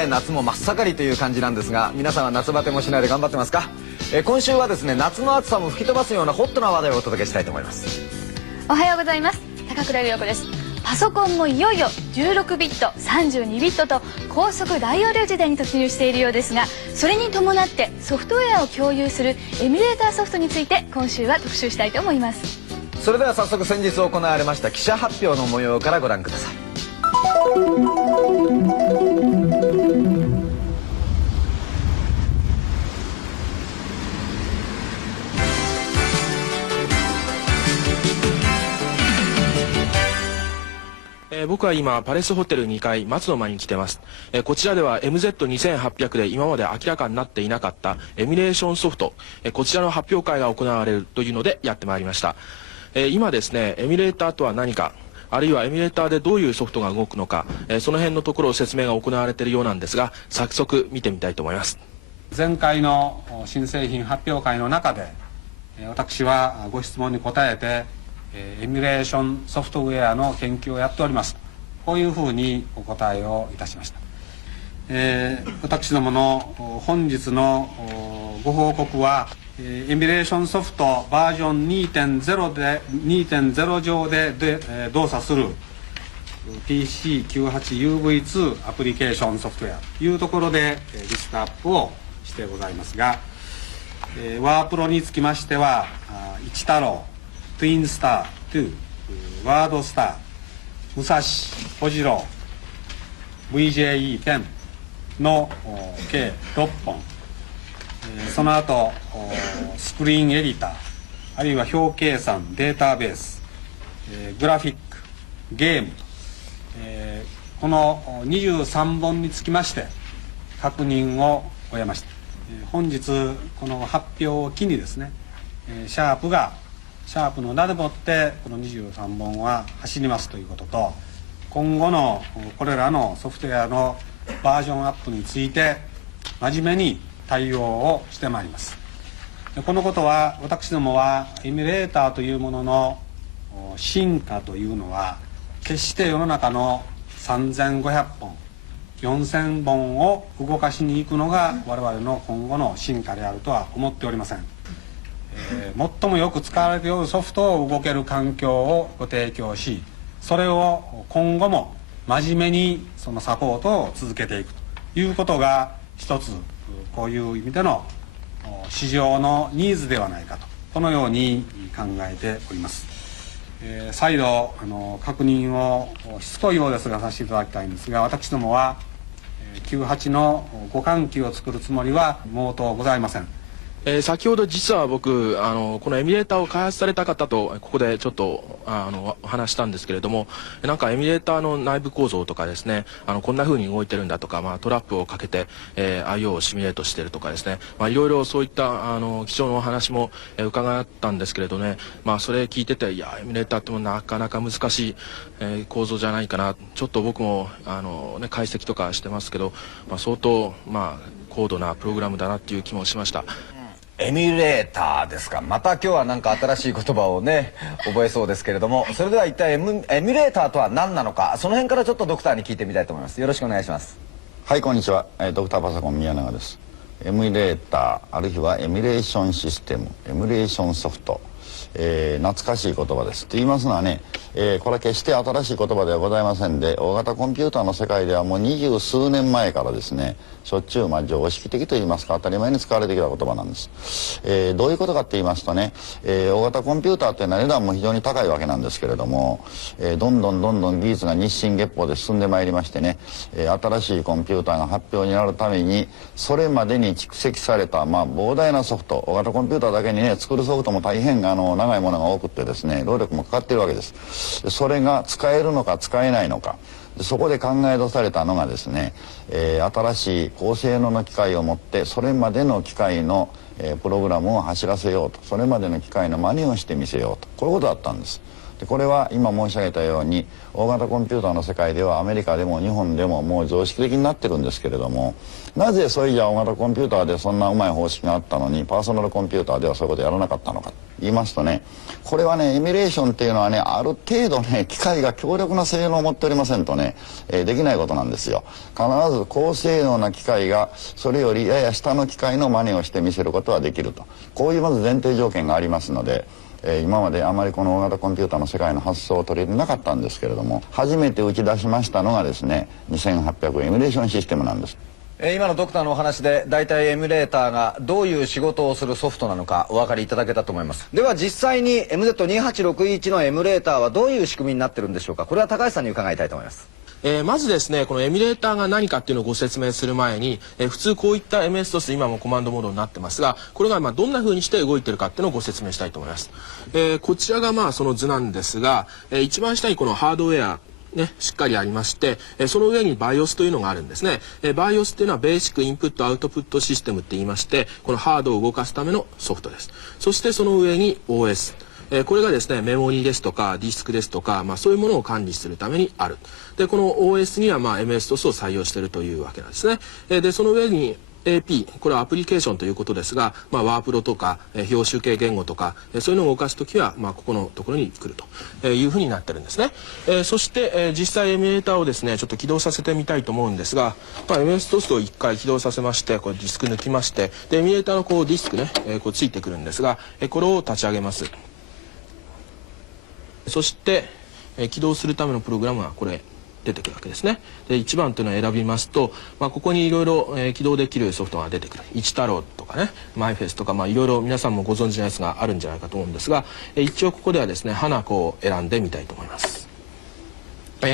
ね、夏も真っ盛りという感じなんですが、皆さんは夏バテもしないで頑張ってますか？今週はですね、夏の暑さも吹き飛ばすようなホットな話題をお届けしたいと思います。おはようございます。高倉涼子です。パソコンもいよいよ16ビット、32ビットと高速大容量時代に突入しているようですが、それに伴ってソフトウェアを共有するエミュレーターソフトについて今週は特集したいと思います。それでは早速先日行われました記者発表の模様からご覧ください。僕は今パレスホテル2階松の間に来てます。こちらでは MZ2800 で今まで明らかになっていなかったエミュレーションソフト、こちらの発表会が行われるというのでやってまいりました。今ですね、エミュレーターとは何か、あるいはエミュレーターでどういうソフトが動くのか、その辺のところを説明が行われているようなんですが、早速見てみたいと思います。前回の新製品発表会の中で私はご質問に答えてエミュレーションソフトウェアの研究をやっております、こういうふうにお答えをいたしました。私どもの本日のご報告はエミュレーションソフトバージョン 2.0 上で動作する PC98UV2 アプリケーションソフトウェアというところでリストアップをしてございますが、ワープロにつきましては一太郎、トゥインスター2、ワードスター、武蔵、小次郎、VJE10 の計6本、その後スクリーンエディター、あるいは表計算、データベース、グラフィック、ゲーム、この23本につきまして確認を終えました。本日この発表を機にですね、シャープの名でもってこの23本は走りますということと、今後のこれらのソフトウェアのバージョンアップについて真面目に対応をしてまいります。このことは私どもはエミュレーターというものの進化というのは決して世の中の3500本4000本を動かしに行くのが我々の今後の進化であるとは思っておりません。最もよく使われているソフトを動ける環境をご提供し、それを今後も真面目にそのサポートを続けていくということが一つこういう意味での市場のニーズではないかと、このように考えております。再度確認をしつこいようですがさせていただきたいんですが、私どもは98の互換機を作るつもりは毛頭ございません。先ほど実は僕このエミュレーターを開発された方とここでちょっと話したんですけれども、なんかエミュレーターの内部構造とかですね、こんな風に動いてるんだとか、トラップをかけて、IO をシミュレートしてるとかですね、いろいろそういった貴重なお話も伺ったんですけれどね、それ聞いてて、いやエミュレーターってもなかなか難しい、構造じゃないかな。ちょっと僕も解析とかしてますけど、相当高度なプログラムだなっていう気もしました。エミュレーターですか。また今日はなんか新しい言葉をね覚えそうですけれども、それでは一体エミュレーターとは何なのか、その辺からちょっとドクターに聞いてみたいと思います。よろしくお願いします。はい、こんにちは。ドクターパソコン宮永です。エミュレーターあるいはエミュレーションシステム、エミュレーションソフト、懐かしい言葉です。と言いますのはね、これは決して新しい言葉ではございませんで、大型コンピューターの世界ではもう20数年前からですね、しょっちゅう常識的といいますか当たり前に使われてきた言葉なんです。どういうことかって言いますとね、大型コンピューターというのは値段も非常に高いわけなんですけれども、どんどん技術が日進月歩で進んでまいりましてね、新しいコンピューターが発表になるためにそれまでに蓄積された膨大なソフト、大型コンピューターだけにね作るソフトも大変長いものが多くってですね、労力もかかっているわけです。それが使えるのか使えないのか、そこで考え出されたのがですね、新しい高性能の機械を持ってそれまでの機械の、プログラムを走らせようと、それまでの機械の真似をしてみせようと、こういうことだったんです。でこれは今申し上げたように大型コンピューターの世界ではアメリカでも日本でももう常識的になってるんですけれども、なぜそういうじゃ大型コンピューターでそんなうまい方式があったのにパーソナルコンピューターではそういうことやらなかったのかと言いますとね、これはねエミュレーションっていうのはねある程度ね機械が強力な性能を持っておりませんとね、できないことなんですよ。必ず高性能な機械がそれよりやや下の機械の真似をして見せることはできると、こういうまず前提条件がありますので、今まであまりこの大型コンピューターの世界の発想を取り入れなかったんですけれども、初めて打ち出しましたのがですね2800エミュレーションシステムなんです。今のドクターのお話で大体エミュレーターがどういう仕事をするソフトなのかお分かりいただけたと思います。では実際に MZ2861 のエミュレーターはどういう仕組みになってるんでしょうか。これは高橋さんに伺いたいと思います。まずですねこのエミュレーターが何かっていうのをご説明する前に、普通こういった MS-DOS 今もコマンドモードになってますが、これがどんな風にして動いてるかっていうのをご説明したいと思います。こちらがその図なんですが、一番下にこのハードウェアしっかりありまして、その上に BIOS というのがあるんですね。BIOS っていうのはベーシックインプットアウトプットシステムって言いまして、このハードを動かすためのソフトです。そしてその上に OS。これがですねメモリですとかディスクですとか、そういうものを管理するためにある。でこの OS にはMS-DOS を採用しているというわけなんですね。でその上にAP、これはアプリケーションということですが、ワープロとか表集計言語とかそういうのを動かすときは、ここのところに来るというふうになってるんですね。そして、実際エミュレーターをですねちょっと起動させてみたいと思うんですが、MS-DOS を1回起動させまして、これディスク抜きまして、でエミュレーターのこうディスクね、こうついてくるんですが、これを立ち上げます。そして、起動するためのプログラムがこれ出てくるわけですね。で1番というのを選びますと、ここにいろいろ起動できるソフトが出てくる。一太郎とかね、マイフェスとか、いろいろ皆さんもご存知のやつがあるんじゃないかと思うんですが、一応ここではですね、花子を選んでみたいと思います。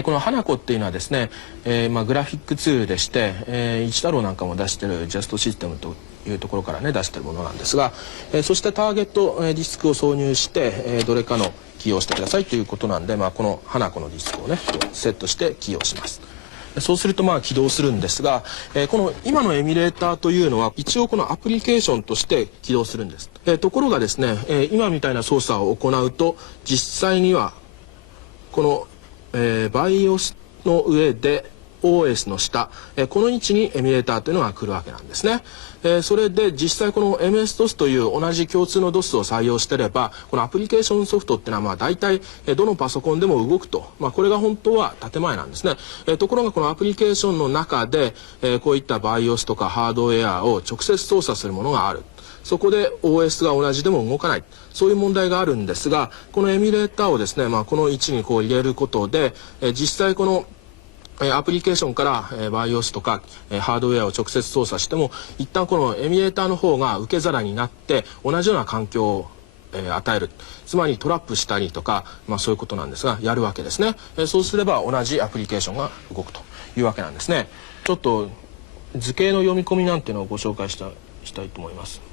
この花子っていうのはですね、グラフィックツールでして、一太郎なんかも出してるジャストシステムというところからね出してるものなんですが、そしてターゲットディスクを挿入して、どれかの起用してくださいということなんで、この花子のディスクをねセットして起用します。そうすると起動するんですが、この今のエミュレーターというのは一応このアプリケーションとして起動するんです。ところがですね、今みたいな操作を行うと実際にはこの、BIOS の上で OS の下、この位置にエミュレーターというのが来るわけなんですね。それで実際この MS-DOS という同じ共通の DOS を採用してれば、このアプリケーションソフトっていうのは大体どのパソコンでも動くと、これが本当は建前なんですね。ところがこのアプリケーションの中で、こういった BIOS とかハードウェアを直接操作するものがある。そこで OS が同じでも動かない、そういう問題があるんですが、このエミュレーターをですね、この位置にこう入れることで、実際このアプリケーションから BIOS とかハードウェアを直接操作しても、一旦このエミュレーターの方が受け皿になって同じような環境を与える、つまりトラップしたりとか、そういうことなんですがやるわけですね。そうすれば同じアプリケーションが動くというわけなんですね。ちょっと図形の読み込みなんていうのをご紹介したいと思います。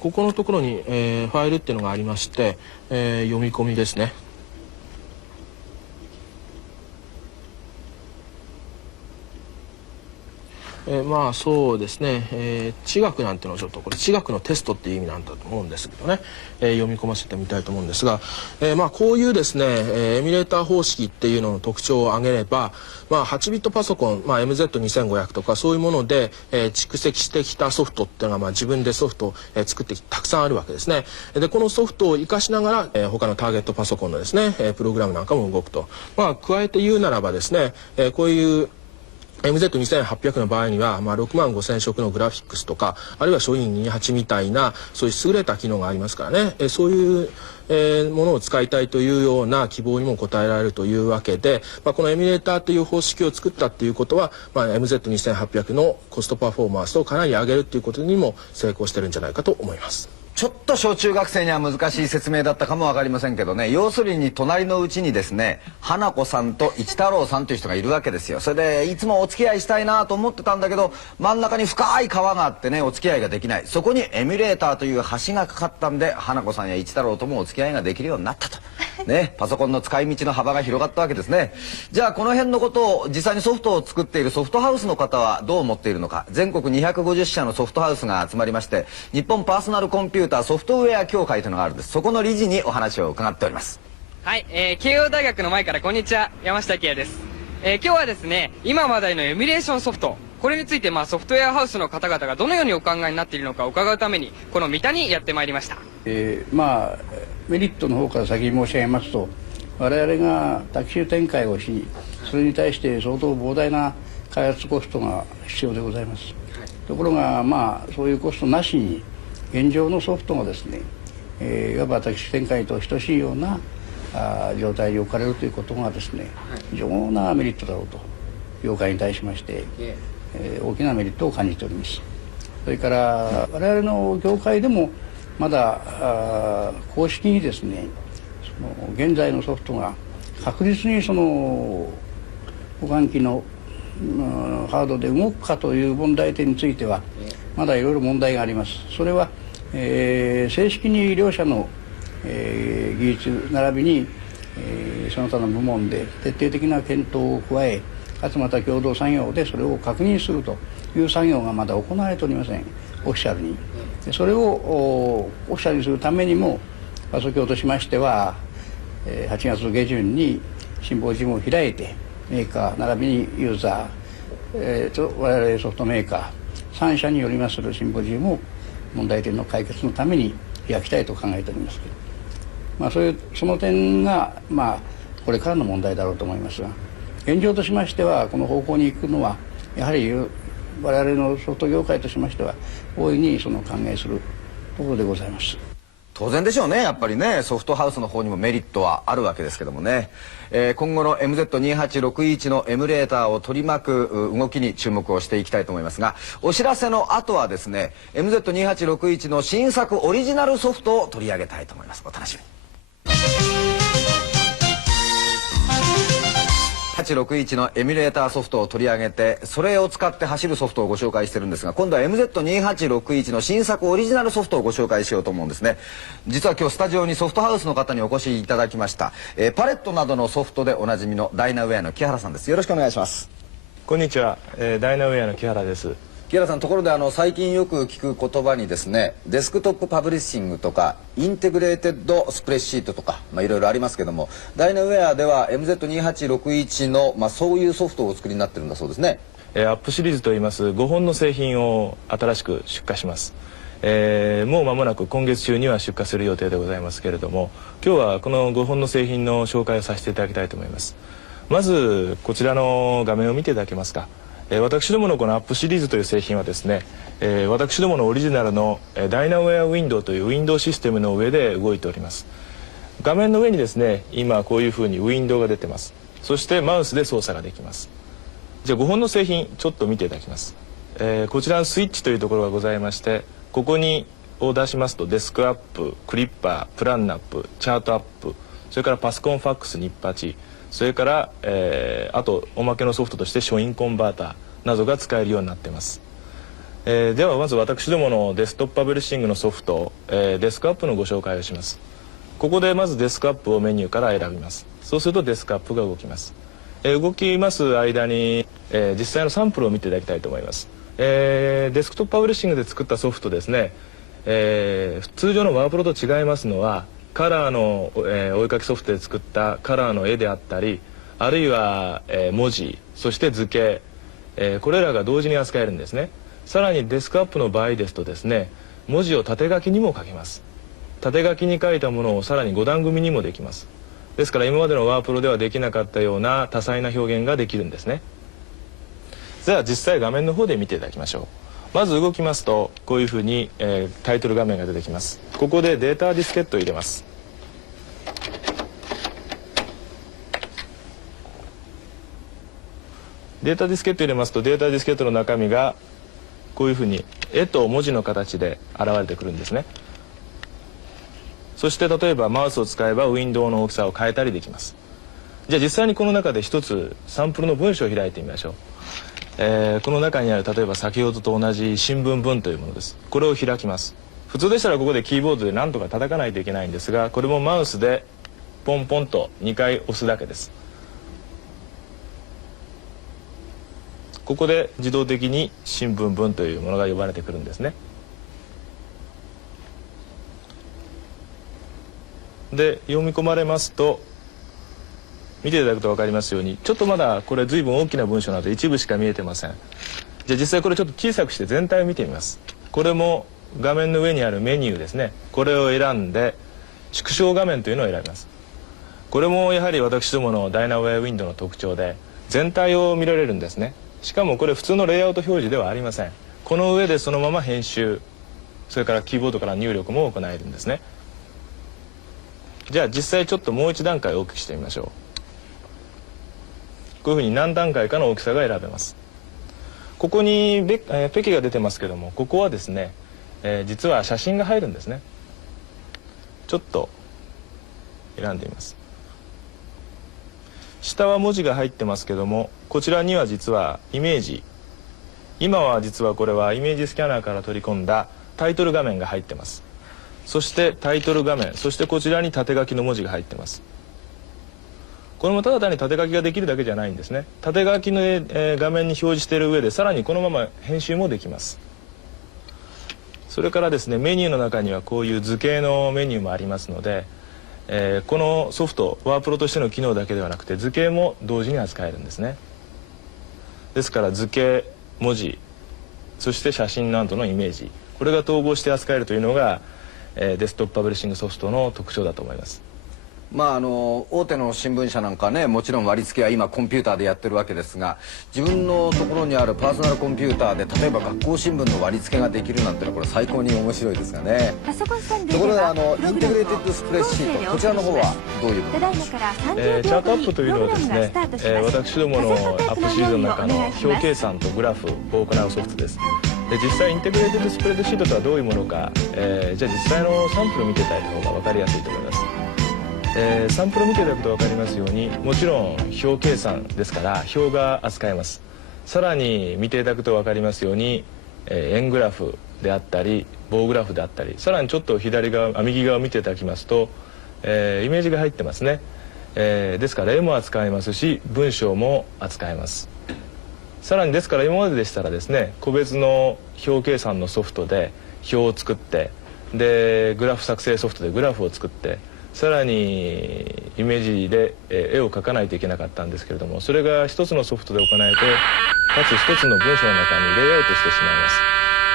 ここのところに、ファイルっていうのがありまして、読み込みですね。そうですね、地学なんていうのをちょっとこれ地学のテストっていう意味なんだと思うんですけどね、読み込ませてみたいと思うんですが、こういうですね、エミュレーター方式っていうのの特徴を挙げれば、8ビットパソコン、MZ2500 とかそういうもので、蓄積してきたソフトっていうのが、自分でソフトを作ってたくさんあるわけですね。でこのソフトを活かしながら、他のターゲットパソコンのですね、プログラムなんかも動くと。加えて言うならばですね、こういうMZ2800 の場合には、65000色のグラフィックスとか、あるいは書院28みたいなそういう優れた機能がありますからね、そういうものを使いたいというような希望にも応えられるというわけで、このエミュレーターという方式を作ったっていうことは、MZ2800 のコストパフォーマンスをかなり上げるっていうことにも成功してるんじゃないかと思います。ちょっと小中学生には難しい説明だったかもわかりませんけどね、要するに隣のうちにですね、花子さんと一太郎さんという人がいるわけですよ。それでいつもお付き合いしたいなと思ってたんだけど、真ん中に深い川があってね、お付き合いができない。そこにエミュレーターという橋がかかったんで、花子さんや一太郎ともお付き合いができるようになったと。ね、パソコンの使い道の幅が広がったわけですね。じゃあこの辺のことを実際にソフトを作っているソフトハウスの方はどう思っているのか。全国250社のソフトハウスが集まりまして、日本パーソナルコンピューターソフトウェア協会というのがあるんです。そこの理事にお話を伺っております。はい、慶応大学の前からこんにちは、山下明也です。今日はですね、今話題のエミュレーションソフト、これについてソフトウェアハウスの方々がどのようにお考えになっているのか伺うために、この三田にやってまいりました。メリットの方から先に申し上げますと、我々が卓集展開をし、それに対して相当膨大な開発コストが必要でございます。ところがそういうコストなしに現状のソフトがですね、いわば卓集展開と等しいような状態に置かれるということがですね、非常なメリットだろうと業界に対しまして、大きなメリットを感じております。それから我々の業界でもまだ公式にですね、その現在のソフトが確実にその保管機のハードで動くかという問題点についてはまだいろいろ問題があります。それは、正式に両社の、技術並びに、その他の部門で徹底的な検討を加え、かつまた共同作業でそれを確認するという作業がまだ行われておりません、オフィシャルに。それをオフィシャルにするためにも、パソ協としましては8月下旬にシンポジウムを開いて、メーカー並びにユーザー、と我々ソフトメーカー3社によりまするシンポジウムを問題点の解決のために開きたいと考えておりますけど、その点がこれからの問題だろうと思いますが、現状としましてはこの方向に行くのはやはり我々のソフト業界としましては大いにその歓迎するところでございます。当然でしょうね。やっぱりね、ソフトハウスの方にもメリットはあるわけですけどもね、今後の MZ2861 のエミュレーターを取り巻く動きに注目をしていきたいと思いますが、お知らせの後はですね、 MZ2861 の新作オリジナルソフトを取り上げたいと思います。お楽しみに。861のエミュレーターソフトを取り上げて、それを使って走るソフトをご紹介してるんですが、今度は MZ2861 の新作オリジナルソフトをご紹介しようと思うんですね。実は今日スタジオにソフトハウスの方にお越しいただきました、パレットなどのソフトでおなじみのダイナウェアの木原さんです。よろしくお願いします。こんにちは、ダイナウェアの木原です。木原さん、ところで最近よく聞く言葉にですね、デスクトップパブリッシングとかインテグレーテッドスプレッシートとかいろいろありますけども、ダイナウェアでは MZ2861 の、そういうソフトをお作りになってるんだそうですね。アップシリーズといいます5本の製品を新しく出荷します。もう間もなく今月中には出荷する予定でございますけれども、今日はこの5本の製品の紹介をさせていただきたいと思います。まずこちらの画面を見ていただけますか。私どものこのアップシリーズという製品はですね、私どものオリジナルのダイナウェアウィンドウというウィンドウシステムの上で動いております。画面の上にですね、今こういうふうにウィンドウが出てます。そしてマウスで操作ができます。じゃあ5本の製品ちょっと見ていただきます。こちらのスイッチというところがございまして、ここにを出しますとデスクアップ、クリッパー、プランナップ、チャートアップ、それからパソコンファックスニッパチ、それから、あとおまけのソフトとして書印コンバーターなどが使えるようになっています。ではまず私どものデスクトップパブリッシングのソフト、デスクアップのご紹介をします。ここでまずデスクアップをメニューから選びます。そうするとデスクアップが動きます。動きます間に、実際のサンプルを見ていただきたいと思います。デスクトップパブリッシングで作ったソフトですね、通常のワープロと違いますのは、カラーの、お絵かきソフトで作ったカラーの絵であったり、あるいは、文字、そして図形、これらが同時に扱えるんですね。さらにデスクアップの場合ですとですね、文字を縦書きにも書けます。縦書きに書いたものをさらに5段組にもできます。ですから今までのワープロではできなかったような多彩な表現ができるんですね。では実際画面の方で見ていただきましょう。まず動きますとこういうふうに、タイトル画面が出てきます。ここでデータディスケットを入れます。データディスケットを入れますと、データディスケットの中身がこういうふうに絵と文字の形で現れてくるんですね。そして例えばマウスを使えばウィンドウの大きさを変えたりできます。じゃあ実際にこの中で一つサンプルの文章を開いてみましょう。この中にある例えば先ほどと同じ新聞文というものです。これを開きます。普通でしたらここでキーボードで何とか叩かないといけないんですが、これもマウスでポンポンと2回押すだけです。ここで自動的に新聞文というものが呼ばれてくるんですね。で読み込まれますと、見ていただくと分かりますように、ちょっとまだこれ随分大きな文章なので一部しか見えてません。じゃあ実際これちょっと小さくして全体を見てみます。これも画面の上にあるメニューですね。これを選んで縮小画面というのを選びます。これもやはり私どものダイナウェイウィンドウの特徴で、全体を見られるんですね。しかもこれ普通のレイアウト表示ではありません。この上でそのまま編集、それからキーボードから入力も行えるんですね。じゃあ実際ちょっともう一段階大きくしてみましょう。こういうふうに何段階かの大きさが選べます。ここにペケが出てますけども、ここはですね、実は写真が入るんですね。ちょっと選んでみます。下は文字が入ってますけども、こちらには実はイメージ、今は実はこれはイメージスキャナーから取り込んだタイトル画面が入ってます。そしてタイトル画面、そしてこちらに縦書きの文字が入ってます。これもただ単に縦書きができるだけじゃないんですね。縦書きの画面に表示している上で、さらにこのまま編集もできます。それからですね、メニューの中にはこういう図形のメニューもありますので、このソフトワープロとしての機能だけではなくて図形も同時に扱えるんですね。ですから図形、文字、そして写真などのイメージ、これが統合して扱えるというのがデスクトップパブリッシングソフトの特徴だと思います。大手の新聞社なんかね、もちろん割り付けは今コンピューターでやってるわけですが、自分のところにあるパーソナルコンピューターで例えば学校新聞の割り付けができるなんてのはこれ最高に面白いですがね。パソコンさんでところでインテグレーテッドスプレッドシート、こちらの方はどういうものただいですか？まから30チャートアップというのはですね、私どものアップシリーズの中の表計算とグラフを行うソフトです。で実際インテグレーテッドスプレッドシートとはどういうものか、じゃあ実際のサンプルを見ていただいた方が分かりやすいと思います。サンプルを見ていただくと分かりますように、もちろん表計算ですから表が扱えます。さらに見ていただくと分かりますように、円グラフであったり棒グラフであったり、さらにちょっと右側を見ていただきますと、イメージが入ってますね。ですから絵も扱えますし文章も扱えます。さらにですから今まででしたらですね、個別の表計算のソフトで表を作って、でグラフ作成ソフトでグラフを作って、さらにイメージで絵を描かないといけなかったんですけれども、それが一つのソフトで行えて、かつ一つの文章の中にレイアウトしてしまいます。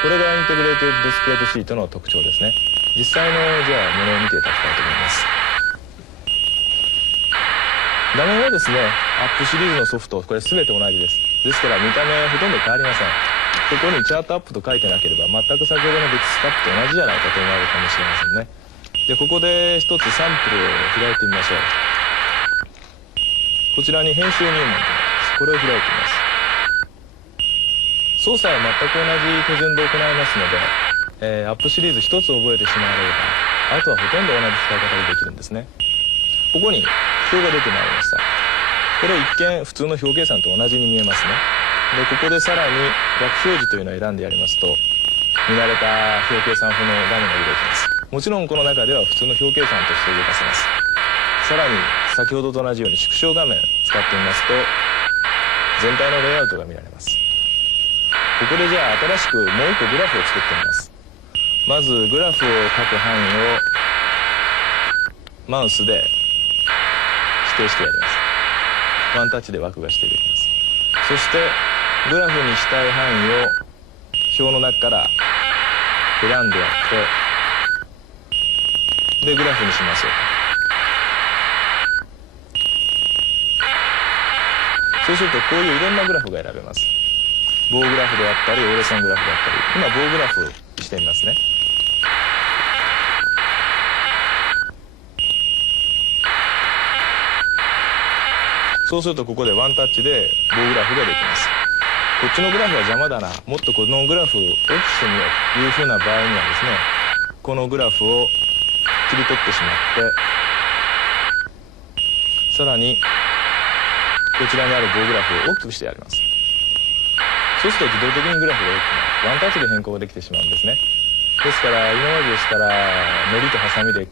これがインテグレーテッドスプレッドシートの特徴ですね。実際のじゃあものを見ていただきたいと思います。画面はですね、アップシリーズのソフト、これ全て同じです。ですから見た目ほとんど変わりません。ここにチャートアップと書いてなければ全く先ほどの別スタッフと同じじゃないかと思われるかもしれませんね。でここで一つサンプルを開いてみましょう。こちらに編集入門となります。これを開いてみます。操作は全く同じ手順で行いますので、アップシリーズ一つ覚えてしまえれば、あとはほとんど同じ使い方ができるんですね。ここに表が出てまいりました。これ一見普通の表計算と同じに見えますね。でここでさらに額表示というのを選んでやりますと、見慣れた表計算風の画面が出てきます。もちろんこの中では普通の表計算として動かせます。さらに先ほどと同じように縮小画面使ってみますと、全体のレイアウトが見られます。ここでじゃあ新しくもう一個グラフを作ってみます。まずグラフを書く範囲をマウスで指定してやります。ワンタッチで枠が指定できます。そしてグラフにしたい範囲を表の中から選んでやって、でグラフにしましょう。そうするとこういういろんなグラフが選べます。棒グラフであったり折れ線グラフであったり、今棒グラフしてみますね。そうするとここでワンタッチで棒グラフができます。こっちのグラフは邪魔だな、もっとこのグラフを大きくしてみようというふうな場合にはですね、このグラフを切り取ってしまってさらにこちらにある棒グラフを大きくしてやります。そうすると自動的にグラフが大きくなる、ワンタッチで変更ができてしまうんですね。ですから今まででしたらのりとハサミで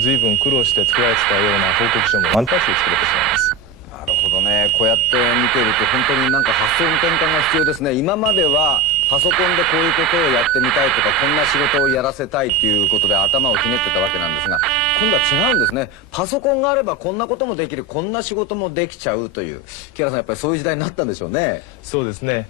随分苦労して作られてたような報告書もワンタッチで作れてしまいます。なるほどね。こうやって見ていると本当になんか発想の転換が必要ですね。今まではパソコンでこういうことをやってみたいとか、こんな仕事をやらせたいっていうことで頭をひねってたわけなんですが、今度は違うんですね。パソコンがあればこんなこともできる、こんな仕事もできちゃうという、木原さん、やっぱりそういう時代になったんでしょうね。そうですね、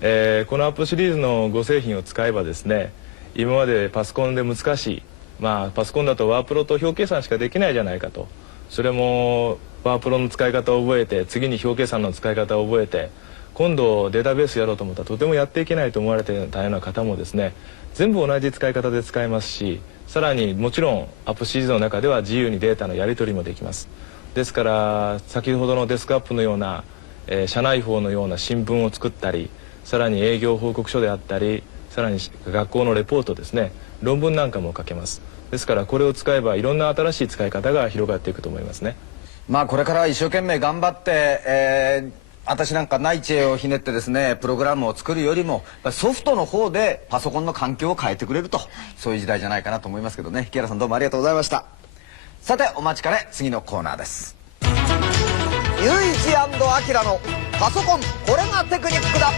このアップシリーズの5製品を使えばですね、今までパソコンで難しい、パソコンだとワープロと表計算しかできないじゃないかと、それもワープロの使い方を覚えて、次に表計算の使い方を覚えて、今度データベースやろうと思ったらとてもやっていけないと思われてたような方もですね、全部同じ使い方で使えますし、さらにもちろんアップシリーズの中では自由にデータのやり取りもできます。ですから先ほどのデスクアップのような、社内報のような新聞を作ったり、さらに営業報告書であったり、さらに学校のレポートですね、論文なんかも書けます。ですからこれを使えばいろんな新しい使い方が広がっていくと思いますね。これから一生懸命頑張って、私なんか内知恵をひねってですね、プログラムを作るよりもソフトの方でパソコンの環境を変えてくれると、そういう時代じゃないかなと思いますけどね。木原さん、どうもありがとうございました。さてお待ちかね、次のコーナーです。ゆういち&あきらのパソコン、これがテクニックだ。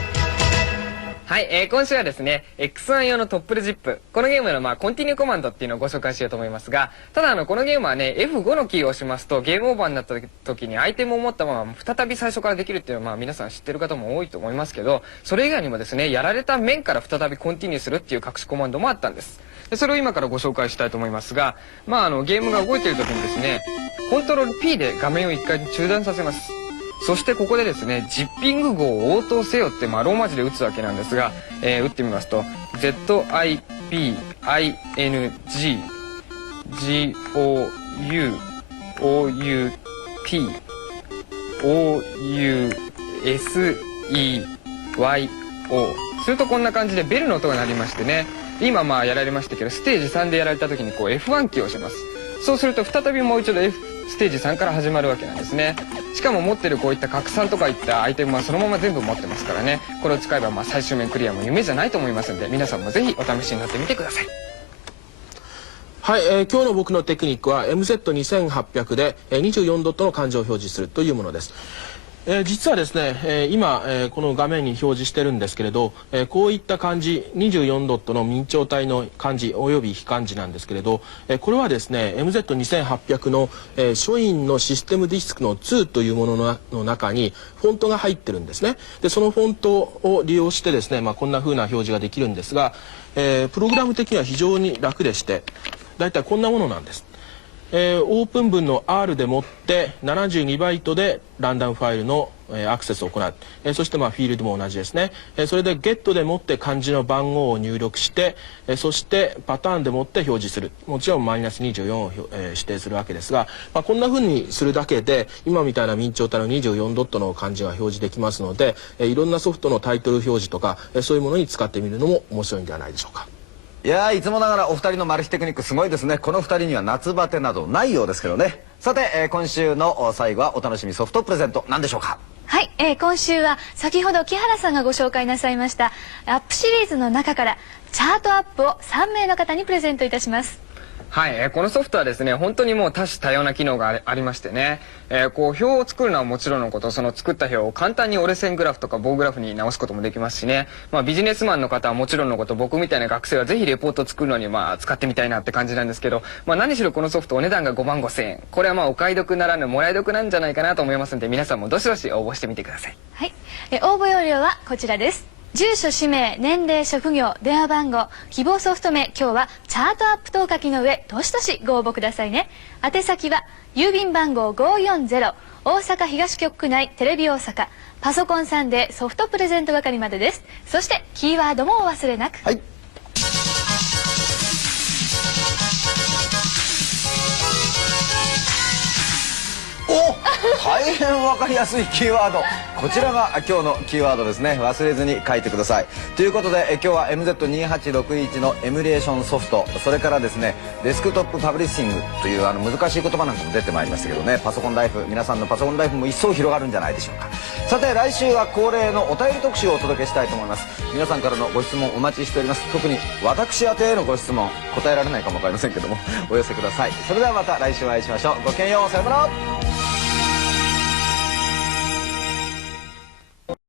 はい、今週はですね、X1 用のトップルジップ。このゲームのコンティニューコマンドっていうのをご紹介しようと思いますが、ただこのゲームはね、F5 のキーを押しますと、ゲームオーバーになった時にアイテムを持ったまま再び最初からできるっていうのは皆さん知ってる方も多いと思いますけど、それ以外にもですね、やられた面から再びコンティニューするっていう隠しコマンドもあったんです。でそれを今からご紹介したいと思いますが、ゲームが動いている時にですね、コントロール P で画面を一回中断させます。そしてここでですね、ジッピング号を応答せよってローマ字で打つわけなんですが、打ってみますと ZIPINGOUPOUSEYO するとこんな感じでベルの音が鳴りましてね、今やられましたけど、ステージ3でやられた時にF1 キーを押します。そうすると再びもう一度ステージ3から始まるわけなんですね。しかも持ってるこういった拡散とかいったアイテムはそのまま全部持ってますからね、これを使えば最終面クリアも夢じゃないと思いますので、皆さんもぜひお試しになってみてください。はい、今日の僕のテクニックは MZ2800 で24ドットの漢字を表示するというものです。実はですね、今、この画面に表示してるんですけれど、こういった漢字24ドットの明朝体の漢字および非漢字なんですけれど、これはですね MZ2800 の、書院のシステムディスクの2というものの中にフォントが入ってるんですね。でそのフォントを利用してですね、こんな風な表示ができるんですが、プログラム的には非常に楽でして、だいたいこんなものなんです。オープン文の R でもって72バイトでランダムファイルのアクセスを行う。そしてフィールドも同じですね。それで GET でもって漢字の番号を入力して、そしてパターンでもって表示する。もちろんマイナス24を指定するわけですが、こんな風にするだけで今みたいな明朝体の24ドットの漢字が表示できますので、いろんなソフトのタイトル表示とかそういうものに使ってみるのも面白いんではないでしょうか。いやー、いつもながらお二人のマル秘テクニックすごいですね。この二人には夏バテなどないようですけどね。さて、今週の最後はお楽しみソフトプレゼント、何でしょうか。はい、今週は先ほど木原さんがご紹介なさいましたアップシリーズの中からチャートアップを3名の方にプレゼントいたします。はい、このソフトはですね、本当にもう多種多様な機能がありましてね、表を作るのはもちろんのこと、その作った表を簡単に折れ線グラフとか棒グラフに直すこともできますしね、ビジネスマンの方はもちろんのこと、僕みたいな学生はぜひレポートを作るのに使ってみたいなって感じなんですけど、何しろこのソフトお値段が55,000円。これはお買い得ならぬもらい得なんじゃないかなと思いますので、皆さんもどしどし応募してみてください。はい、応募要領はこちらです。住所、氏名、年齢、職業、電話番号、希望ソフト名、今日はチャートアップとお書きの上、どしどしご応募くださいね。宛先は郵便番号540、大阪東局区内テレビ大阪パソコンサンデーソフトプレゼント係までです。そしてキーワードもお忘れなく。はい。お大変わかりやすいキーワード、こちらが今日のキーワードですね。忘れずに書いてください。ということで今日は MZ2861 のエミュレーションソフト、それからですねデスクトップパブリッシングという難しい言葉なんかも出てまいりましたけどね、パソコンライフ、皆さんのパソコンライフも一層広がるんじゃないでしょうか。さて来週は恒例のお便り特集をお届けしたいと思います。皆さんからのご質問お待ちしております。特に私宛てへのご質問、答えられないかもわかりませんけどもお寄せください。それではまた来週お会いしましょう。ごきげんよう、さよなら。